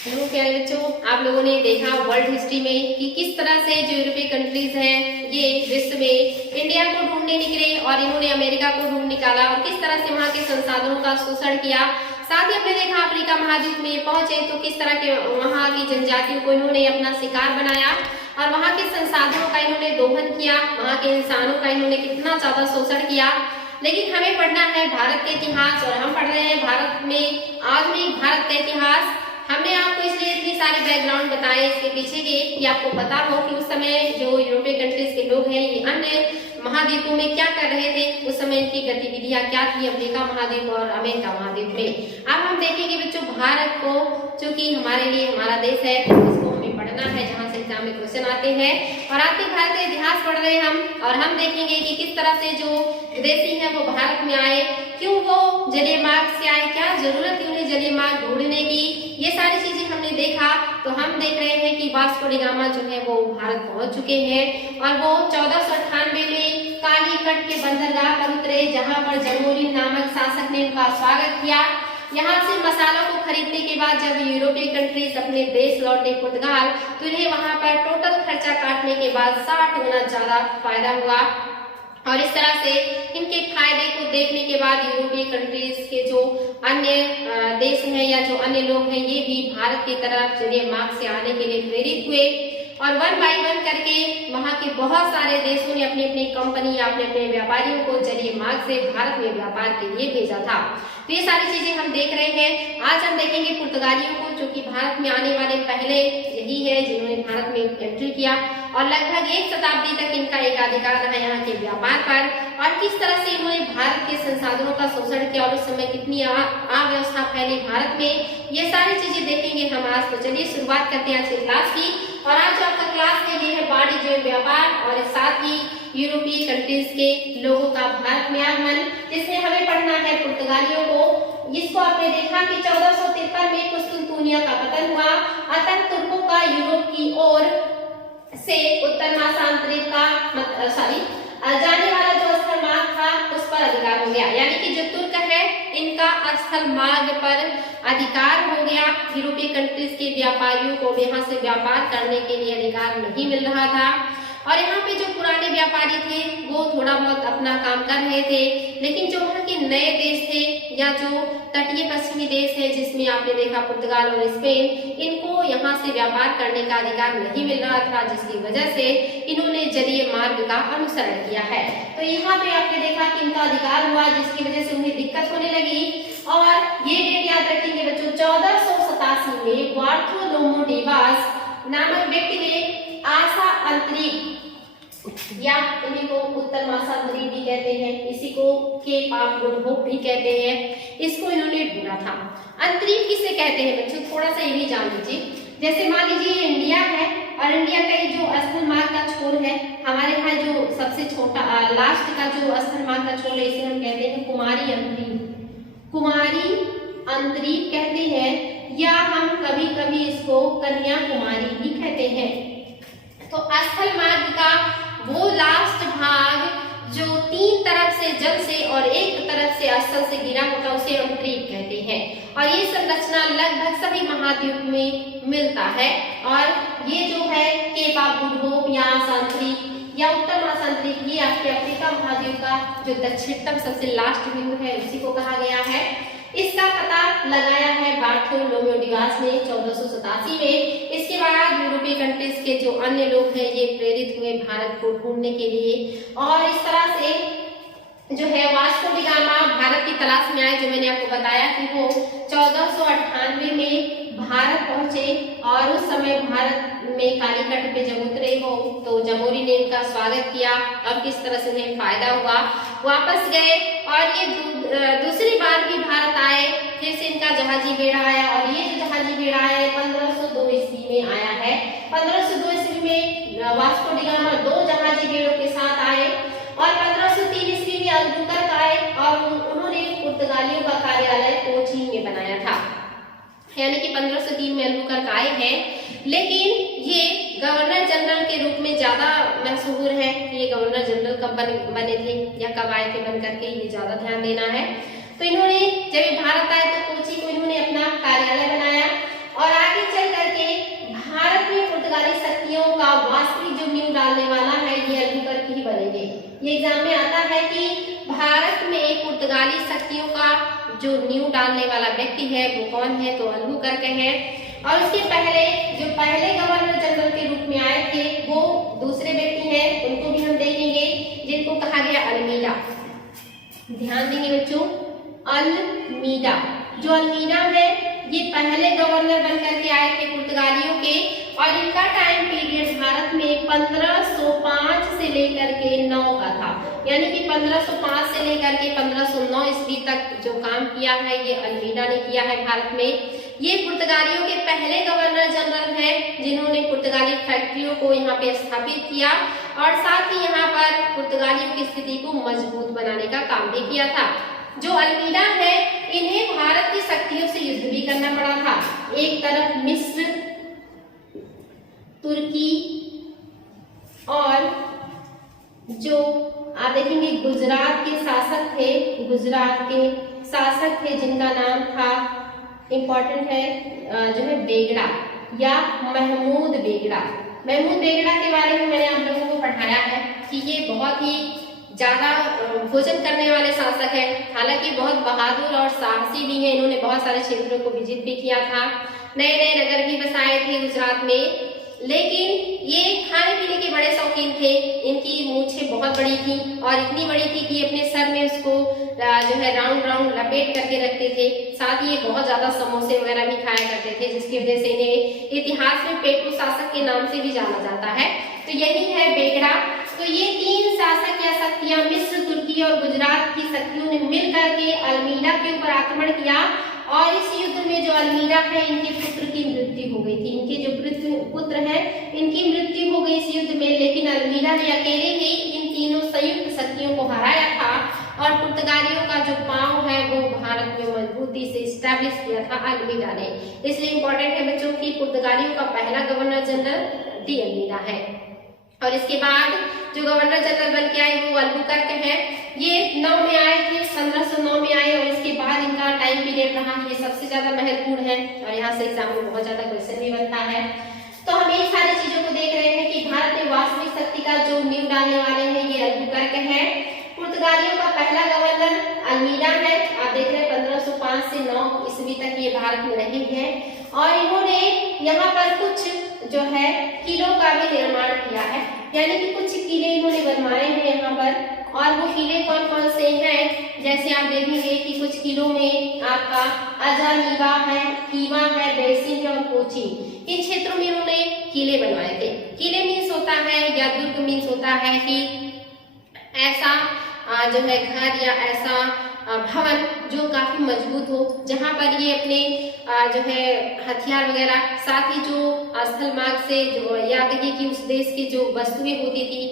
Hello प्यारे बच्चों, आप लोगों ने देखा वर्ल्ड हिस्ट्री में कि किस तरह से जो यूरोपीय कंट्रीज हैं ये विश्व में इंडिया को ढूंढने निकले और इन्होंने अमेरिका को ढूंढ निकाला और किस तरह से वहां के संसाधनों का शोषण किया। साथ ही हमने देखा अफ्रीका महाद्वीप में पहुंचे तो किस तरह के वहां की जनजातियों को इन्होंने अपना शिकार बनाया और वहां के संसाधनों का इन्होंने दोहन किया, वहां के इंसानों का इन्होंने कितना ज्यादा शोषण किया। लेकिन हमें पढ़ना है भारत के इतिहास और हम पढ़ रहे हैं भारत में आधुनिक भारत का इतिहास। हमने आपको इसलिए इतनी सारी बैकग्राउंड बताए इसके पीछे के कि आपको पता हो कि उस समय जो यूरोपीय कंट्रीज के लोग हैं ये अन्य महाद्वीपों में क्या कर रहे थे, उस समय इनकी गतिविधियां क्या थी अफ्रीका महाद्वीप और अमेरिका महाद्वीप में। अब हम देखेंगे बच्चों भारत को, जो कि हमारे लिए हमारा देश है, इसको हमें पढ़ना है जहाँ से एग्जाम में क्वेश्चन आते हैं। और आते भारत का इतिहास पढ़ रहे हैं हम और हम देखेंगे कि किस तरह से जो विदेशी है वो भारत में आए, क्यों वो जलीय मार्ग से आए, क्या जरूरत थी उन्हें जलीय मार्ग ढूंढने की, ये सारी चीजें हमने देखा। तो हम देख रहे हैं कि वास्को डी गामा जो है वो भारत पहुंच चुके हैं और वो 1498 में कालीकट के बंदरगाह पर उतरे, जहां पर जमोरिन नामक शासक ने उनका स्वागत किया। यहाँ से मसालों को खरीदने के बाद जब यूरोपीय कंट्रीज अपने देश लौटे पुर्तगाल, तो इन्हें वहां पर टोटल खर्चा काटने के बाद 60 गुना ज्यादा फायदा हुआ। और इस तरह से इनके फायदे को देखने के बाद यूरोपीय कंट्रीज के जो अन्य देश हैं या जो अन्य लोग हैं ये भी भारत की तरफ जलीय मार्ग से आने के लिए प्रेरित हुए और 1 बाय 1 करके वहां के बहुत सारे देशों ने अपनी अपनी कंपनी या अपने अपने व्यापारियों को जलीय मार्ग से भारत में व्यापार के लिए भेजा था। तो ये सारी चीजें हम देख रहे हैं। आज हम देखेंगे पुर्तगालियों को, जो कि भारत में आने वाले पहले यही है जिन्होंने भारत में एंट्री किया और लगभग 1 शताब्दी तक इनका एकाधिकार रहा यहाँ के व्यापार पर और किस तरह से इन्होंने भारत के संसाधनों का शोषण किया और उस समय कितनी अव्यवस्था फैली भारत में, ये सारी चीजें देखेंगे हम आज। तो चलिए शुरुआत करते हैं आज की क्लास की। और आज जो आपका क्लास के लिए है वाणिज्य और व्यापार और साथ ही यूरोपीय कंट्रीज के लोगों का भारत में आगमन, जिसमें हमें पढ़ना है पुर्तगालियों को। जिसको आपने देखा कि 1453 में कुस्तुनतुनिया का पतन हुआ, अतः तुर्कों का यूरोप की ओर से उत्तर महासागरीय का जाने वाला जो स्थल मार्ग था उस पर अधिकार हो गया, यानी कि जो तुर्क है इनका स्थल मार्ग पर अधिकार हो गया। यूरोपीय कंट्रीज के व्यापारियों को यहाँ से व्यापार करने के लिए अधिकार नहीं मिल रहा था और यहाँ पे जो पुराने व्यापारी थे वो थोड़ा बहुत अपना काम कर रहे थे, लेकिन जो वहाँ के नए देश थे या जो तटीय पश्चिमी देश है जिसमें आपने देखा पुर्तगाल और स्पेन, इनको यहाँ से व्यापार करने का अधिकार नहीं मिल रहा था, जिसकी वजह से इन्होंने जलीय मार्ग का अनुसरण किया है। तो यहाँ पे आपने देखा कि इनका अधिकार हुआ, जिसकी वजह से उन्हें दिक्कत होने लगी और ये डेट याद रखेंगे बच्चों, 1487 में बार्थोलोमू डिवास नामक व्यक्ति ने आशा अंतरिक्ष या इन्हीं को उत्तर महासागरीय भी कहते हैं, इसी को केप ऑफ गुड होप भी कहते हैं, इसको इन्होंने ढूंढा था। अंतरिक्ष किसे कहते हैं बच्चों, थोड़ा सा ये भी जान लीजिए। जैसे मान लीजिए इंडिया है और इंडिया का जो स्थल मार्ग का छोर है, हमारे यहाँ जो सबसे छोटा लास्ट का जो स्थल मार्ग का छोर है इसे हम कहते हैं कुमारी अंतरिक्ष, कुमारी अंतरिक्ष कहते हैं या हम कभी कभी इसको कन्याकुमारी भी कहते हैं। तो स्थल मार्ग का वो लास्ट भाग जो 3 तरफ से जल से और एक तरफ से स्थल से घिरा होता उसे अंतरिक्ष कहते हैं और ये संरचना लगभग सभी महाद्वीप में मिलता है। और ये जो है केप ऑफ गुड होप या अंतरिक्ष या उत्तर महासागरीय, ये आपके अफ्रीका महाद्वीप का जो दक्षिणतम सबसे लास्ट बिंदु है उसी को कहा गया है। इसका पता लगाया है बार्थोलोम्यू डिवास ने 1487 में। इसके बाद यूरोपीय कंट्रीज के जो अन्य लोग हैं ये प्रेरित हुए भारत को ढूंढने के लिए और इस तरह से जो है वास्को डी गामा भारत की तलाश में आए, जो मैंने आपको बताया कि वो 1498 में भारत पहुंचे और उस समय भारत में कालीकट पे जब उतरे हो तो जमोरी ने इनका स्वागत किया और किस तरह से उन्हें फायदा हुआ, वापस गए और ये दूसरी बार भी भारत आए, फिर से इनका जहाजी बेड़ा आया और ये जो जहाजी बेड़ा है 1502 ईस्वी में आया है। 1502 ईस्वी में वास्को डी गामा 2 जहाजी बेड़ों के साथ आए और 1503 ईस्वी में अल्बुकर्क आए और उन्होंने पुर्तगालियों का कार्यालय कोचीन में बनाया था, यानी कि 1503 में अल्बुकर्क आए हैं। लेकिन ये गवर्नर जनरल के रूप में ज्यादा मशहूर है। ये गवर्नर जनरल कब बने थे या कब आए थे बन करके, ये ज्यादा ध्यान देना है। तो इन्होंने जब भारत आए तो कोची को इन्होंने अपना कार्यालय बनाया और आगे शक्तियों का जो नींव डालने वाला व्यक्ति है वो कौन है, तो अल्बुकर्क है। और उसके पहले जो पहले गवर्नर जनरल के रूप में आए थे वो दूसरे व्यक्ति हैं, उनको भी हम देखेंगे, जिनको कहा गया अल्मीडा। ध्यान देंगे बच्चों, अल्मीडा। जो अल्मीडा है ये पहले गवर्नर बनकर के आए थे पुर्तगालियों के, और इनका टाइम पीरियड भारत में 1505 से लेकर के 9 का था, यानी कि 1505 से लेकर के 1509 ईस्वी तक जो काम किया है ये अल्मीडा ने किया है भारत में। ये पुर्तगालियों के पहले गवर्नर जनरल हैं जिन्होंने पुर्तगाली फैक्ट्रियों को यहाँ पे स्थापित किया और साथ ही यहाँ पर पुर्तगालियों की स्थिति को मजबूत बनाने का काम भी किया था। जो अल्मीडा है इन्हें भारत की शक्तियों से युद्ध भी करना पड़ा था। एक तरफ मिस्र, तुर्की और जो आप देखेंगे गुजरात के शासक थे, गुजरात के शासक थे जिनका नाम था, इंपॉर्टेंट है जो है बेगड़ा या महमूद बेगड़ा। महमूद बेगड़ा के बारे में मैंने आप लोगों को पढ़ाया है कि ये बहुत ही ज्यादा भोजन करने वाले शासक हैं, हालांकि बहुत बहादुर और साहसी भी हैं। इन्होंने बहुत सारे क्षेत्रों को विजिट भी किया था, नए नए नगर भी बसाए थे गुजरात में, लेकिन ये खाने पीने के बड़े शौकीन थे। इनकी मूछें बहुत बड़ी थी और इतनी बड़ी थी कि अपने सर में उसको जो है राउंड राउंड लपेट करके रखते थे। साथ ही ये बहुत ज्यादा समोसे वगैरह भी खाया करते थे, जिसकी वजह से इन्हें इतिहास में पेटू शासक के नाम से भी जाना जाता है। तो यही है बेगड़ा। तो ये तीन शासक या शक्तियां मिस्र, तुर्की और गुजरात की शक्तियों ने मिलकर के अल्मीडा के ऊपर आक्रमण किया और इस युद्ध में जो अल्मीडा है इनके पुत्र की मृत्यु हो गई थी। इनके जो पुत्र हैं इनकी मृत्यु हो गई इस युद्ध में, लेकिन अल्मीडा ने अकेले ही इन तीनों संयुक्त शक्तियों को हराया था और पुर्तगालियों का जो पांव है वो भारत में मजबूती से स्टैब्लिश किया था अल्मीडा ने। इसलिए इंपॉर्टेंट है बच्चों की पुर्तगालियों का पहला गवर्नर जनरल डी अल्मीडा है। और इसके बाद जो गवर्नर जनरल बन के आए वो अल्बुकर्क है। ये 9 में आए थे, 1509 में आए और इसके बाद इनका टाइम पीरियड रहा, ये सबसे ज्यादा महत्वपूर्ण है और यहाँ से एग्जाम में बहुत ज्यादा क्वेश्चन भी बनता है। तो हम इन सारी चीजों को देख रहे हैं कि भारत में वास्तविक शक्ति का जो नींव डालने वाले हैं ये अल्बुकर्क है। पुर्तगालियों का पहला गवर्नर अल्मीडा है। आप देख रहे हैं 1505 से 9 ईस्वी तक ये भारत में रहे हैं और इन्होंने यहाँ पर कुछ जो है किलों का भी निर्माण किया है, यानी कि कुछ किले इन्होंने बनवाए हैं यहाँ पर। और वो किले कौन कौन से हैं, जैसे आप देखेंगे कि कुछ किलों में आपका अजानीबा है, कीवा है, बेसिन है और कोची, इन क्षेत्रों में इन्होंने किले बनवाए थे। किले मीन्स होता है या दुर्ग मीन्स होता है कि ऐसा जो है घर या ऐसा भवन जो काफी मजबूत हो, जहां पर ये अपने जो है हथियार वगैरह, साथ ही जो स्थल मार्ग से जो या कहिए कि उस देश की जो वस्तुएं होती थी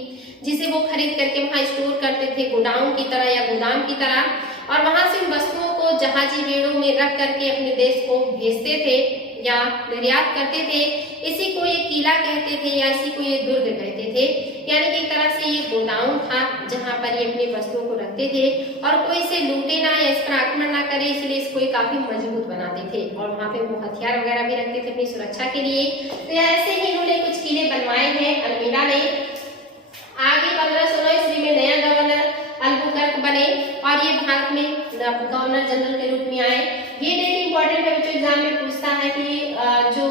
जिसे वो खरीद करके वहां स्टोर करते थे गोडाउन की तरह या गोदाम की तरह, और वहां से उन वस्तुओं को जहाजी बेड़ों में रख करके अपने देश को भेजते थे या निर्यात करते थे। इसी को ये किला कहते थे या इसी को ये दुर्ग कहते थे, यानी कि एक तरह से ये गोडाउन था जहां पर ये अपनी वस्तुओं को रखते थे और कोई इसे लूटे ना या इस पर आक्रमण ना करे, इसलिए इसको काफी मजबूत बनाते थे और वहां पे वो हथियार वगैरह भी रखते थे अपनी सुरक्षा के लिए। तो ऐसे ही इन्होंने कुछ किले बनवाए हैं अल्मीडा ने। आगे 1516 ईस्वी में नया गवर्नर अल्बुकर्क बने और ये भारत में गवर्नर जनरल के रूप में आए। ये डेट इंपॉर्टेंट है बच्चों, एग्जाम में पूछता है कि जो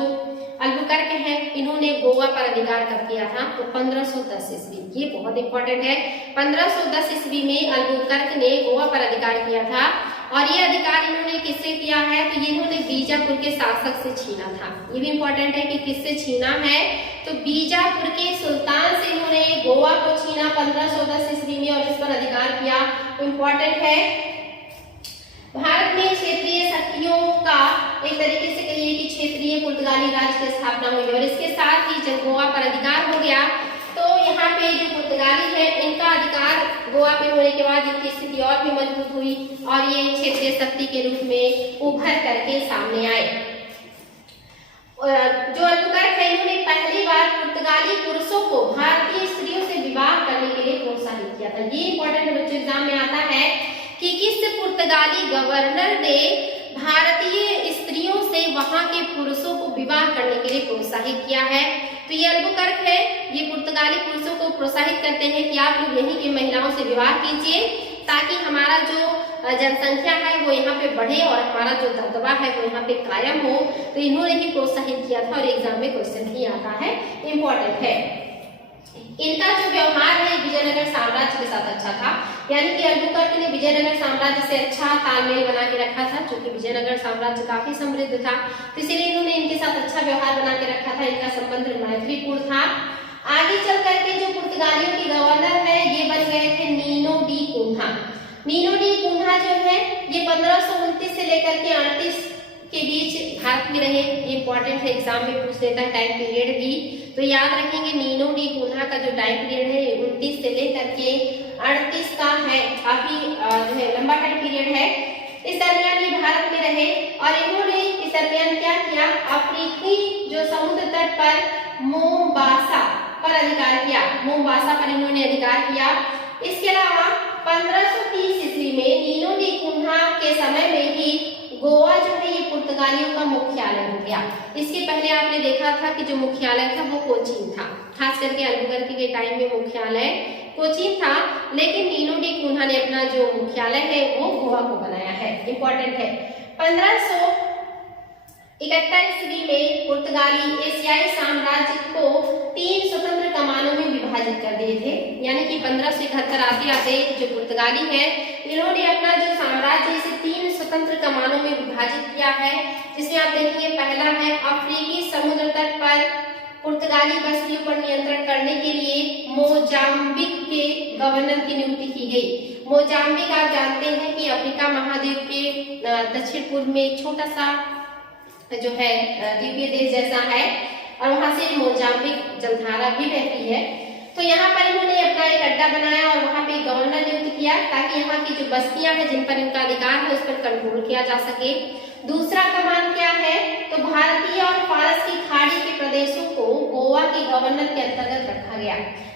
अल्बुकर्क है इन्होंने गोवा पर अधिकार कब किया था, तो 1510 ईस्वी। ये बहुत इंपॉर्टेंट है। 1510 ईस्वी में अल्बुकर्क ने गोवा पर अधिकार किया था और ये अधिकार इन्होंने किससे किया है, तो ये इन्होंने बीजापुर के शासक से छीना था। ये भी इंपॉर्टेंट है कि किससे छीना है, तो बीजापुर के सुल्तान से इन्होंने गोवा को छीना 1510 ईस्वी में और इस पर अधिकार किया। इंपॉर्टेंट है। भारत में क्षेत्रीय शक्तियों का एक तरीके से कहिए कि क्षेत्रीय पुर्तगाली राज की स्थापना हुई और इसके साथ ही जब गोवा पर अधिकार हो गया तो यहाँ पे जो पुर्तगाली है इनका अधिकार गोवा पे होने के बाद इनकी स्थिति और भी मजबूत हुई और ये क्षेत्रीय शक्ति के रूप में उभर करके सामने आए। जो अल्बुकर्क है इन्होंने पहली बार पुर्तगाली पुरुषों को भारतीय स्त्रियों से विवाह करने के लिए प्रोत्साहित किया था। ये इंपॉर्टेंट बच्चों एग्जाम में आता है कि किस पुर्तगाली गवर्नर ने भारतीय स्त्रियों से वहां के पुरुषों को विवाह करने के लिए प्रोत्साहित किया है, तो ये अल्बुकर्क है। ये पुर्तगाली पुरुषों को प्रोत्साहित करते हैं कि आप लोग यहीं की महिलाओं से विवाह कीजिए ताकि हमारा जो जनसंख्या है वो यहाँ पे बढ़े और हमारा जो दबदबा है वो यहाँ पे कायम हो, तो इन्होंने ही प्रोत्साहित किया था और एग्जाम में क्वेश्चन भी आता है, इम्पोर्टेंट है। इनका जो व्यवहार है विजयनगर साम्राज्य के साथ अच्छा था, यानी कि अल्बुकर्क ने विजयनगर साम्राज्य से अच्छा तालमेल बना के रखा था, क्योंकि विजयनगर साम्राज्य काफी समृद्ध था, तो इसलिए इन्होंने इनके साथ अच्छा व्यवहार बना के रखा था, इनका संबंध मैत्रीपूर्ण था। आगे चल करके जो पुर्तगालियों के गवर्नर है ये बन गए थे Nuno da Cunha. Nuno da Cunha जो है ये 1529 से लेकर के 38 के बीच भारत में रहे, ये इंपॉर्टेंट है, एग्जाम में पूछ लेता है टाइम पीरियड भी, तो याद रखेंगे नीनो डी कुन्हा का जो टाइम पीरियड है 29 से लेकर के 38 का है, काफी जो है लंबा टाइम पीरियड है। इस दरमियान ये भारत में रहे और इन्होंने इस दरमियान क्या किया, अफ्रीकी जो समुद्र तट पर मोम्बासा पर अधिकार किया, मोम्बासा पर इन्होंने अधिकार किया। इसके अलावा 1530 ईस्वी में नीनो डी कुन्हा के समय में ही गोवा जो है ये पुर्तगालियों का मुख्यालय हो गया। इसके पहले आपने देखा था कि जो मुख्यालय था वो कोचीन था, खास करके अल्बुकर्क के टाइम में मुख्यालय कोचीन था, लेकिन नीनो डी कुन्हा ने अपना जो मुख्यालय है वो गोवा को बनाया है, इंपॉर्टेंट है। 1571 ईस्वी में पुर्तगाली एशियाई साम्राज्य को 3 स्वतंत्र कमानों में विभाजित कर दिए थे, यानी कि 1571 आते आते जो पुर्तगाली है इन्होंने अपना जो साम्राज्य इसे 3 स्वतंत्र कमानों में विभाजित किया है, जिसमें आप देखिए पहला है अफ्रीकी समुद्र तट पर पुर्तगाली बस्तियों पर नियंत्रण करने के लिए मोजाम्बिक के गवर्नर की नियुक्ति की गई। मोजाम्बिक आप जानते हैं कि अफ्रीका महाद्वीप के दक्षिण पूर्व में एक छोटा सा जो है द्वीपीय देश जैसा है और वहां से मोजाम्बिक जलधारा भी बहती है, तो यहाँ पर इन्होंने अपना एक अड्डा बनाया और वहां पे गवर्नर नियुक्त किया ताकि यहाँ की जो बस्तियां हैं जिन पर इनका अधिकार है उस पर कंट्रोल किया जा सके। दूसरा कमान क्या है, तो भारतीय और फारस की खाड़ी के प्रदेशों को गोवा के गवर्नर के अंतर्गत रखा गया,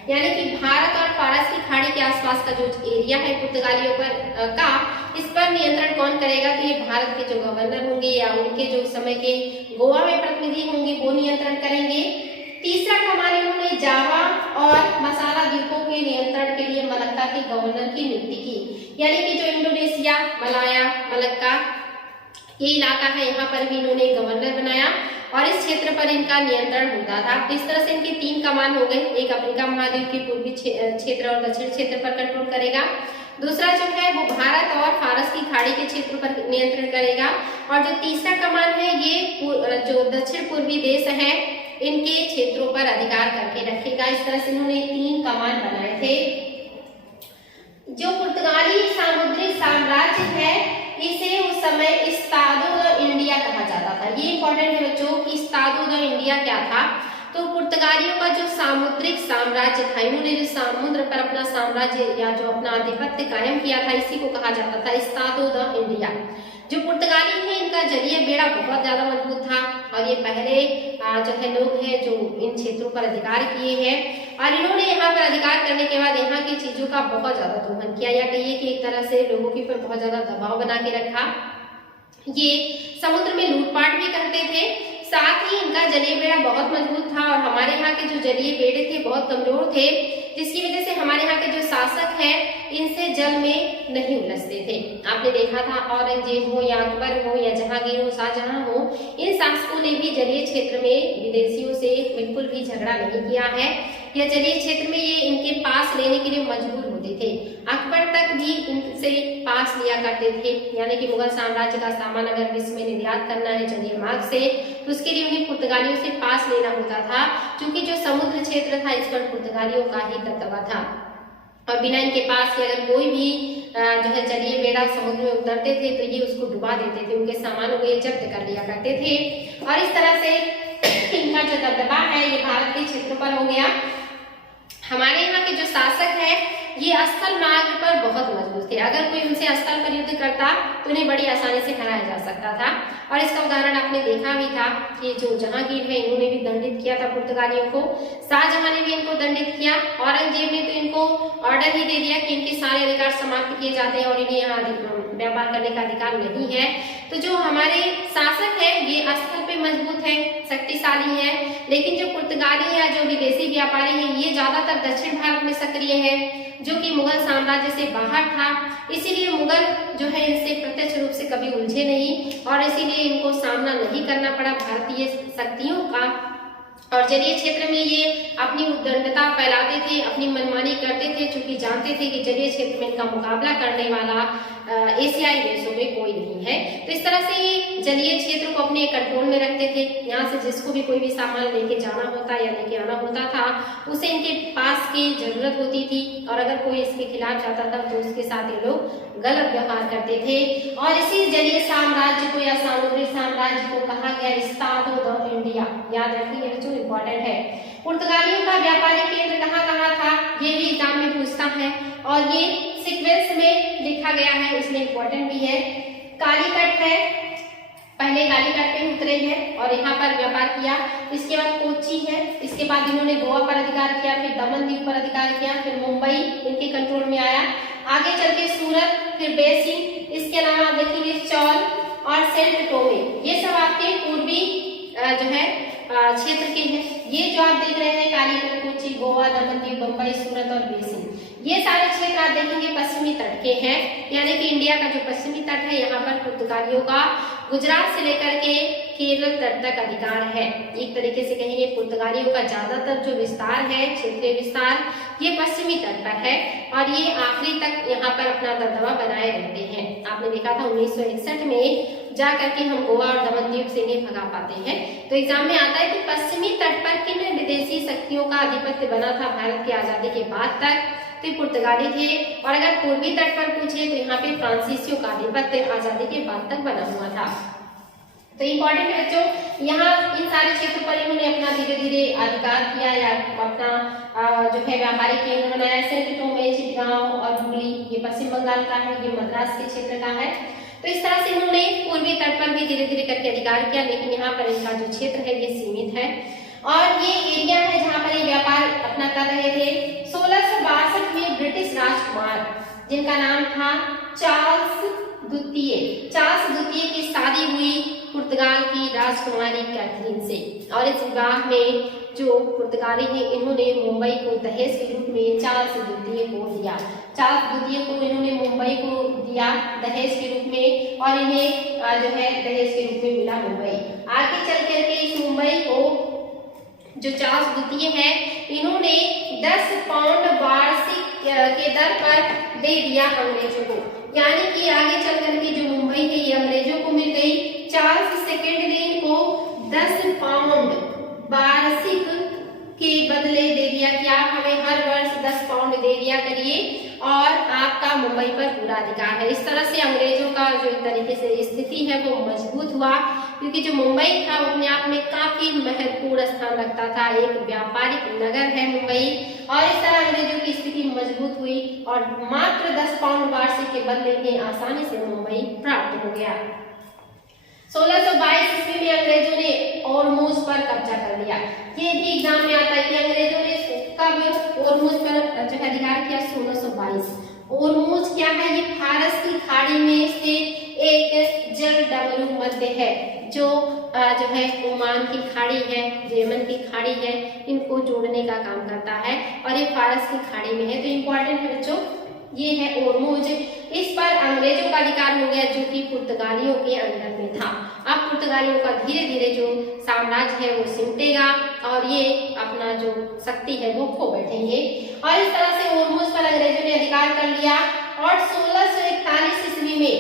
यानी कि भारत और फारस की खाड़ी के आसपास का जो एरिया है पुर्तगालियों पर का, इस पर नियंत्रण कौन करेगा, तो ये भारत के जो गवर्नर होंगे या उनके जो समय के गोवा में प्रतिनिधि होंगे वो नियंत्रण करेंगे। तीसरा कमान इन्होंने जावा और मसाला द्वीपों के नियंत्रण के लिए मलक्का के गवर्नर की नियुक्ति की, यानी कि जो इंडोनेशिया, मलाया, मलक्का ये इलाका है यहाँ पर भी इन्होंने गवर्नर बनाया और इस क्षेत्र पर इनका नियंत्रण होता था। इस तरह से इनके 3 कमान हो गए, एक अफ्रीका महाद्वीप के पूर्वी क्षेत्र और दक्षिण क्षेत्र पर कंट्रोल करेगा, दूसरा जो है वो भारत और फारस की खाड़ी के क्षेत्र पर नियंत्रण करेगा और जो तीसरा कमान है ये जो दक्षिण पूर्वी देश है इनके क्षेत्रों पर अधिकार करके रखेगा। इस तरह से इन्होंने 3 कमान बनाए थे। जो पुर्तगाली सामुद्रिक साम्राज्य है इसे उस समय इस्तादो द इंडिया कहा जाता था। ये इंपॉर्टेंट है बच्चों कि इस्तादो द इंडिया क्या था, तो पुर्तगालियों का जो सामुद्रिक साम्राज्य था, इन्होंने जो समुद्र पर अपना साम्राज्य या जो अपना आधिपत्य कायम किया था इसी को कहा जाता था इस्तादो द इंडिया। जो पुर्तगाली है इनका जलीय बेड़ा बहुत ज्यादा मजबूत था और ये पहले जो है लोग हैं जो इन क्षेत्रों पर अधिकार किए हैं और इन्होंने यहाँ पर अधिकार करने के बाद यहाँ की चीजों का बहुत ज्यादा दोहन किया, या कहिए कि एक तरह से लोगों के ऊपर बहुत ज्यादा दबाव बना के रखा। ये समुद्र में लूटपाट भी करते थे, साथ ही इनका जलीय बेड़ा बहुत मजबूत था और हमारे यहाँ के जो जलीय बेड़े थे बहुत कमजोर थे, जिसकी वजह से हमारे यहाँ के जो शासक हैं इनसे जल में नहीं उलझते थे। आपने देखा था औरंगजेब हो या अकबर हो या जहांगीर हो, शाहजहां हो, इन शासकों ने भी जलीय क्षेत्र में विदेशियों से बिल्कुल भी झगड़ा नहीं किया है या जलीय क्षेत्र में ये इनके पास लेने के लिए मजबूर होते थे। अकबर तक भी इनसे पास लिया करते थे, यानी कि मुगल साम्राज्य का सामान अगर विश्व में निर्यात करना है जलीय मार्ग से तो उसके लिए उन्हें पुर्तगालियों से पास लेना होता था, क्योंकि जो समुद्र क्षेत्र था इस पर पुर्तगालियों का ही दबदबा था और बिना इनके पास के अगर कोई भी जो है जलीय बेड़ा समुद्र में उतरते थे तो ये उसको डुबा देते थे, उनके सामानों को ये जब्त कर लिया करते थे और इस तरह से इनका जो दबदबा है ये भारत के क्षेत्र पर हो गया। हमारे यहाँ के जो शासक है ये स्थल मार्ग पर बहुत मजबूत थे, अगर कोई उनसे स्थल पर युद्ध करता तो उन्हें बड़ी आसानी से हराया जा सकता था और इसका उदाहरण आपने देखा भी था कि जो जहांगीर है इन्होंने भी दंडित किया था पुर्तगालियों को, शाहजहां ने भी इनको दंडित किया, औरंगजेब ने तो इनको ऑर्डर ही दे दिया कि इनके सारे अधिकार समाप्त किए जाते हैं और इन्हें यहाँ व्यापार करने का अधिकार नहीं है। तो जो हमारे शासक है ये स्थल पे मजबूत है, शक्तिशाली शक्तिशाली है, लेकिन जो पुर्तगाली या जो विदेशी व्यापारी हैं ये ज्यादातर दक्षिण भारत में सक्रिय है, जो कि मुगल साम्राज्य से बाहर था। इसीलिए मुगल जो है इनसे प्रत्यक्ष रूप से कभी उलझे नहीं और इसीलिए इनको सामना नहीं करना पड़ा भारतीय शक्तियों का। और जलीय क्षेत्र में ये अपनी उद्दंडता फैलाते थे, अपनी मनमानी करते थे, चूंकि जानते थे कि जलीय क्षेत्र में इनका मुकाबला करने वाला एशियाई देशों में कोई नहीं है। तो इस तरह से ये जलीय क्षेत्र को अपने कंट्रोल में रखते थे। यहाँ से जिसको भी कोई भी सामान लेके जाना होता या लेके आना होता था उसे इनके पास की जरूरत होती थी, और अगर कोई इसके खिलाफ जाता था तो उसके साथ ये लोग गलत व्यवहार करते थे। और इसी जलीय साम्राज्य को या समुद्री साम्राज्य को कहा गया इस्तादो द इंडिया। याद रखिए बच्चों, इंपॉर्टेंट है। पुर्तगालियों का व्यापारिक केंद्र कहाँ था ये भी एग्जाम में पूछता है, और ये सीक्वेंस में लिखा गया है इसलिए इंपॉर्टेंट भी है। कालीकट है, पहले कालीकट पे उतरे हैं और यहाँ पर व्यापार किया। इसके बाद कोच्चि है, इसके बाद इन्होंने गोवा पर अधिकार किया, फिर दमन द्वीप पर अधिकार किया, फिर मुंबई इनके कंट्रोल में आया, आगे चल के सूरत, फिर बेसिंग, इसके अलावा आप देखेंगे चौल और सेंट टोमे, ये सब आपके पूर्वी जो है क्षेत्र के हैं। ये जो आप देख रहे हैं कालीकट, कोच्चि, गोवा, दमन द्वीप, मुंबई, सूरत और बेसिंग, ये सारे क्षेत्र आप देखेंगे पश्चिमी तट के हैं, यानी कि इंडिया का जो पश्चिमी तट है यहाँ पर पुर्तगालियों का गुजरात से लेकर के केरल तट तक अधिकार है। एक तरीके से कहेंगे पुर्तगालियों का ज्यादातर जो विस्तार है, क्षेत्रीय विस्तार, ये पश्चिमी तट पर है और ये आखिरी तक यहाँ पर अपना दबदबा बनाए रहते हैं। आपने देखा था 1961 में जा करके हम गोवा और दमन द्वीप से नहीं भगा पाते हैं। तो एग्जाम में आता है कि पश्चिमी तट पर किन विदेशी शक्तियों का आधिपत्य बना था भारत की आजादी के बाद तक, तो पुर्तगाली थे। और अगर पूर्वी तट पर पूछे तो यहाँ पे फ्रांसीसियों का आधिपत्य आजादी के बाद तक बना हुआ था। तो इम्पोर्टेंट बच्चों, यहाँ इन सारे क्षेत्र पर इन्होंने अपना धीरे धीरे अधिकार किया या अपना जो है व्यापारिक केंद्र बनाया। सेंट टोमे, चिटगांव और हुगली ये पश्चिम बंगाल का है, ये मद्रास के क्षेत्र का है। तो इस तरह से इन्होंने पूर्वी तट पर भी धीरे धीरे करके अधिकार किया, लेकिन यहाँ पर इनका जो क्षेत्र है ये सीमित है और ये एरिया है जहाँ पर ये व्यापार अपना कर रहे थे। 1662 में ब्रिटिश राजकुमार जिनका नाम था चार्ल्स द्वितीय की शादी हुई पुर्तगाल की राजकुमारी कैथरीन से, और इस विवाह में जो पुर्तगाली हैं इन्होंने मुंबई को दहेज के रूप में चार्ल्स द्वितीय को दिया। चार्ल्स द्वितीय को इन्होंने मुंबई को दिया दहेज के रूप में, और इन्हें जो है दहेज के रूप में मिला मुंबई। आगे चल करके इस मुंबई को जो चार्ल्स द्वितीय है इन्होंने 10 पाउंड वार्षिक के दर पर दे दिया अंग्रेजों को, यानी कि आगे चल करके जो मुंबई है ये अंग्रेजों को मिल गई। चार्ल्स सेकेंड ने इनको 10 पाउंड वार्षिक के बदले दे दिया, क्या हमें हर वर्ष 10 पाउंड दे दिया करिए और आपका मुंबई पर पूरा अधिकार है। इस तरह से अंग्रेजों का जो तरीके से स्थिति है वो मजबूत हुआ, क्योंकि जो मुंबई था वो अपने आप में काफी महत्वपूर्ण स्थान रखता था, एक व्यापारिक नगर है मुंबई, और इस तरह अंग्रेजों की स्थिति मजबूत हुई और मात्र 10 पाउंड वार्षिक के बदले में आसानी से मुंबई प्राप्त हो गया। 1622 ईस्वी में अंग्रेजों ने ओरमुज पर कब्जा कर लिया। ये भी एग्जाम में आता है कि अंग्रेजों ने कब ओरमुज पर जो है अधिकार किया, 1622। ओरमुज क्या है, ये फारस की खाड़ी में से एक जल डमरू मध्य है जो है ओमान की खाड़ी है, यमन की खाड़ी है, इनको जोड़ने का काम करता है और ये फारस की खाड़ी में है। तो इम्पोर्टेंट है बच्चों, ये है ओरमुज। इस पर अंग्रेजों का अधिकार हो गया जो कि पुर्तगालियों के अंडर में था। अब पुर्तगालियों का धीरे धीरे जो साम्राज्य है वो सिमटेगा और ये अपना जो शक्ति है वो खो बैठेंगे, और इस तरह से ओरमुज पर अंग्रेजों ने अधिकार कर लिया। और 1641 ईस्वी में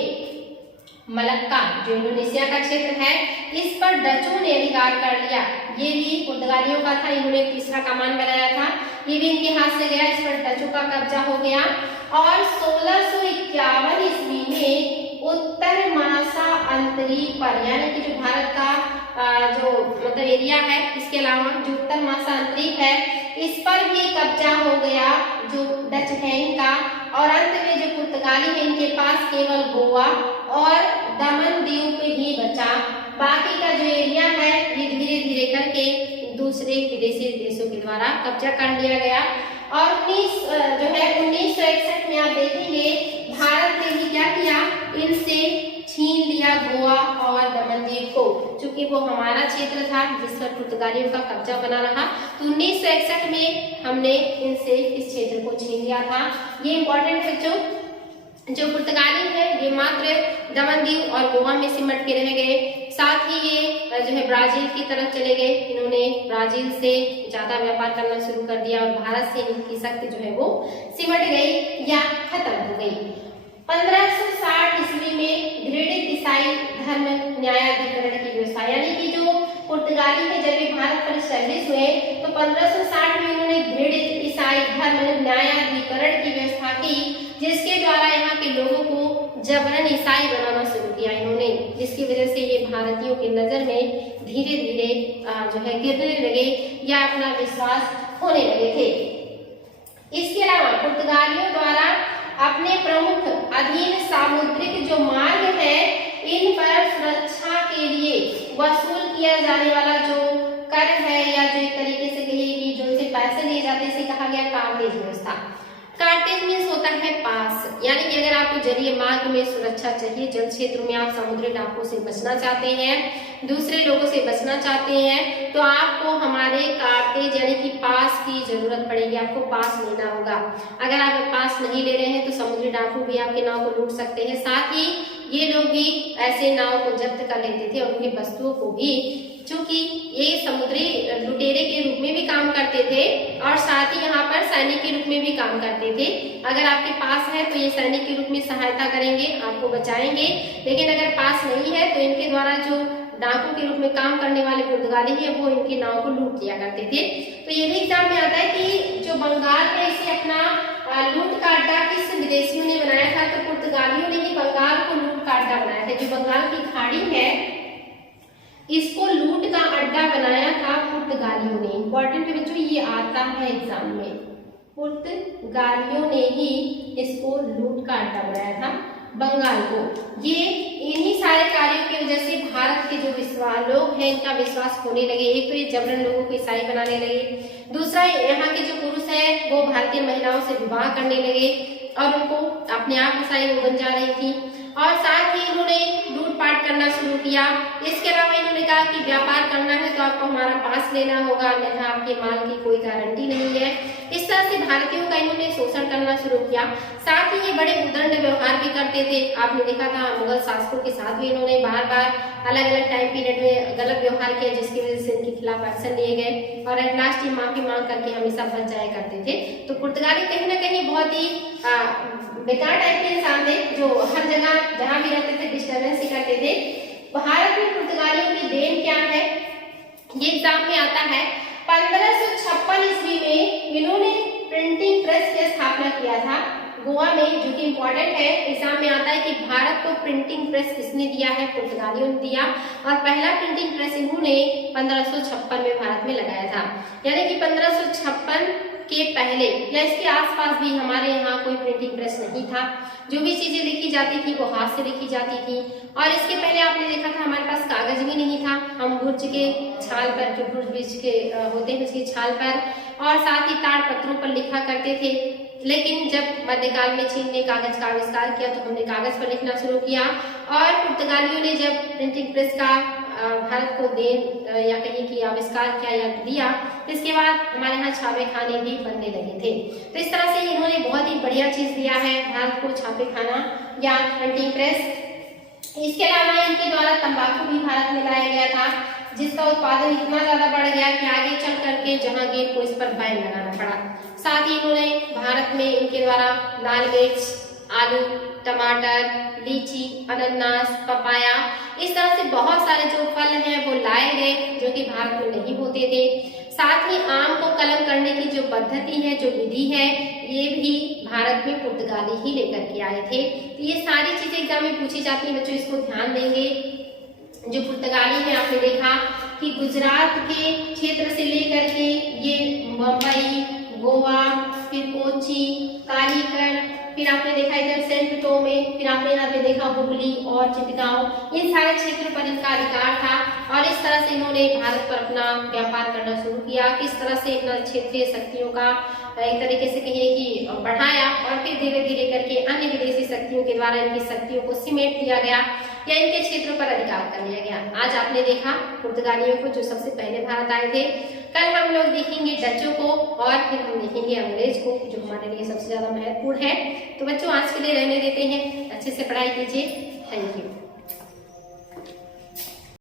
मलक्का जो इंडोनेशिया का क्षेत्र है इस पर डचों ने अधिकार कर लिया। ये भी पुर्तगालियों का था, इन्होंने तीसरा कमान बनाया था, ये भी इनके हाथ से गया, इस पर डचों का कब्जा हो गया। और 1651 ईस्वी में उत्तर मासा अंतरीप पर, यानी कि जो भारत का जो मतलब एरिया है इसके अलावा जो उत्तर मासा अंतरीप है इस पर भी कब्जा हो गया जो डच है इनका। और अंत में जो पुर्तगाली है इनके पास केवल गोवा और दमन द्वीप ही बचा, बाकी का जो एरिया है ये धीरे धीरे करके दूसरे विदेशी देशों के द्वारा कब्जा कर लिया गया। और 1961 में आप देखेंगे भारत ने भी क्या किया, इनसे छीन लिया गोवा और दमन द्वीप को, चूंकि वो हमारा क्षेत्र था जिस पर पुर्तगालियों का कब्जा बना रहा। तो 1961 में हमने इनसे इस क्षेत्र को छीन लिया था। ये इंपॉर्टेंट बच्चों, जो पुर्तगाली है ये मात्र दमन द्वीप और गोवा में सिमट के रह गए। साथ ही ये जो है ब्राजील की तरफ चले गए। इन्होंने ब्राजील से ज्यादा व्यापार करना शुरू कर दिया और भारत से इनकी शक्ति जो है वो सिमट गई या खत्म हो गई। 1560 ईस्वी में घृणित ईसाई धर्म न्यायाधिकरण की व्यवस्था, यानी कि जो पुर्तगाली है जब ये भारत पर स्टैब्लिश हुए तो 1560 में इन्होंने घृणित ईसाई धर्म न्यायाधिकरण की व्यवस्था की, जिसके द्वारा यहाँ के लोगों को जबरन ईसाई बनाना शुरू किया इन्होंने, जिसकी वजह से ये भारतीयों की नजर में धीरे धीरे जो है गिरने लगे या अपना विश्वास खोने लगे थे। इसके अलावा पुर्तगालियों द्वारा अपने प्रमुख अधीन सामुद्रिक जो मार्ग है इन पर सुरक्षा के लिए वसूल किया जाने वाला जो कर है या जो एक तरीके से कहिए कि जो उनसे पैसे लिए जाते हैं, इसे कहा गया कार्टेज व्यवस्था। कार्टेज मीन्स होता है पास, यानी कि अगर आपको जलीय मार्ग में सुरक्षा चाहिए, जल क्षेत्र में आप समुद्री डाकुओं से बचना चाहते हैं, दूसरे लोगों से बचना चाहते हैं, तो आपको हमारे कार्टेज यानी कि पास की जरूरत पड़ेगी, आपको पास लेना होगा। अगर आप पास नहीं ले रहे हैं तो समुद्री डाकू भी आपके नाव को लूट सकते हैं। साथ ही ये लोग भी ऐसे नाव को जब्त कर लेते थे और उनकी वस्तुओं को भी, चूंकि ये समुद्री लुटेरे के रूप में भी काम करते थे और साथ ही यहाँ पर सैनिक के रूप में भी काम करते थे। अगर आपके पास है तो ये सैनिक के रूप में सहायता करेंगे, आपको बचाएंगे, लेकिन अगर पास नहीं है तो इनके द्वारा जो डाकू के रूप में काम करने वाले पुर्तगाली है वो इनके नाव को लूट लिया करते थे। तो ये भी एग्जाम में आता है कि जो बंगाल है इसे अपना लूट का अड्डा किस विदेशियों ने बनाया था, तो पुर्तगालियों ने ही बंगाल को लूट का अड्डा बनाया था। जो बंगाल की खाड़ी है इसको लूट का अड्डा बनाया था पुर्तगालियों ने। इंपॉर्टेंट है बच्चों, ये आता है एग्जाम में, पुर्तगालियों ने ही इसको लूट का अड्डा बनाया था बंगाल को। ये इन्हीं सारे कार्यों की वजह से भारत के जो लोग हैं इनका विश्वास खोने लगे। एक तो ये जबरन लोगों को ईसाई बनाने लगे, दूसरा यहाँ के जो पुरुष है वो भारतीय महिलाओं से विवाह करने लगे और उनको अपने आप ईसाई वो बन जा रही थी, और साथ ही इन्होंने लूटपाट करना शुरू किया। इसके अलावा इन्होंने कहा कि व्यापार करना है तो आपको हमारा पास लेना होगा, अन्यथा आपके माल की कोई गारंटी नहीं है। इस तरह से भारतीयों का इन्होंने शोषण करना शुरू किया। साथ ही ये बड़े उदंड व्यवहार भी करते थे। आपने देखा था मुगल शासकों के साथ भी इन्होंने बार बार अलग अलग टाइम पीरियड में गलत व्यवहार किया, जिसकी वजह से इनके खिलाफ एक्शन लिए गए और एट लास्ट ये माफी मांग करके हमेशा बच जाया करते थे। तो पुर्तगाली कहीं ना कहीं बहुत ही बेकार टाइप के इंसान थे जो हर जगह जहां भी रहते थे डिस्टर्बेंस ही करते थे। भारत में पुर्तगालियों की देन क्या है ये एग्जाम में आता है। 1556 ईस्वी में इन्होंने प्रिंटिंग प्रेस की स्थापना किया था गोवा में, जो कि इम्पोर्टेंट है। एग्जाम में आता है कि भारत को प्रिंटिंग प्रेस किसने दिया है, पुर्तगालियों ने दिया, और पहला प्रिंटिंग प्रेस इन्होंने 1556 में भारत में लगाया था। यानी कि 1556 के पहले या इसके आसपास भी हमारे यहाँ कोई प्रिंटिंग प्रेस नहीं था। जो भी चीजें लिखी जाती थी वो हाथ से लिखी जाती थी, और इसके पहले आपने देखा था हमारे पास कागज भी नहीं था। हम बुर्ज के छाल पर, जो बुर्ज के होते हैं उसकी छाल पर और साथ ही ताड़ पत्रों पर लिखा करते थे। लेकिन जब मध्यकाल में चीन ने कागज का आविष्कार किया तो हमने कागज पर लिखना शुरू किया, और पुर्तगालियों ने जब प्रिंटिंग प्रेस का भारत को देन या कहीं की आविष्कार किया या दिया, तो इसके बाद हमारे यहाँ छापे खाने भी बनने लगे थे। तो इस तरह से इन्होंने बहुत ही बढ़िया चीज दिया है भारत को, छापे खाना या प्रिंटिंग प्रेस। इसके अलावा इनके द्वारा तंबाकू भी भारत में लाया गया था, जिसका उत्पादन इतना ज्यादा बढ़ गया कि आगे चल करके जहांगीर को इस पर बैन लगाना पड़ा। साथ ही इन्होंने भारत में इनके द्वारा लाल मिर्च, आलू, टमाटर, लीची, अनानास, पपाया, इस तरह से बहुत सारे जो फल हैं वो लाए गए जो कि भारत में नहीं होते थे। साथ ही आम को कलम करने की जो पद्धति है, जो विधि है, ये भी भारत में पुर्तगाली ही लेकर के आए थे। तो ये सारी चीजें एग्जाम में पूछी जाती है, बच्चों इसको ध्यान देंगे। जो पुर्तगाली है आपने देखा कि गुजरात के क्षेत्र से लेकर के ये मुंबई, गोवा, फिर कोची, कालीकट, फिर आपने देखा इधर सेंट टोमे, फिर आपने यहाँ पे देखा हुगली और चिटगांव, इन सारे क्षेत्रों पर इनका अधिकार था। और इस तरह से से इन्होंने भारत पर अपना व्यापार करना शुरू किया, किस तरह से अपना क्षेत्रीय शक्तियों का एक तरीके से कहिए कि बढ़ाया और फिर धीरे धीरे करके अन्य विदेशी शक्तियों के द्वारा इनकी शक्तियों को सिमेट दिया गया या इनके क्षेत्रों पर अधिकार कर लिया गया। आज आपने देखा पुर्तगालियों को जो सबसे पहले भारत आए थे, कल हम लोग देखेंगे डचों को और फिर हम देखेंगे अंग्रेज को जो हमारे लिए सबसे ज्यादा महत्वपूर्ण है। तो बच्चों आज के लिए रहने देते हैं, अच्छे से पढ़ाई कीजिए। Thank you.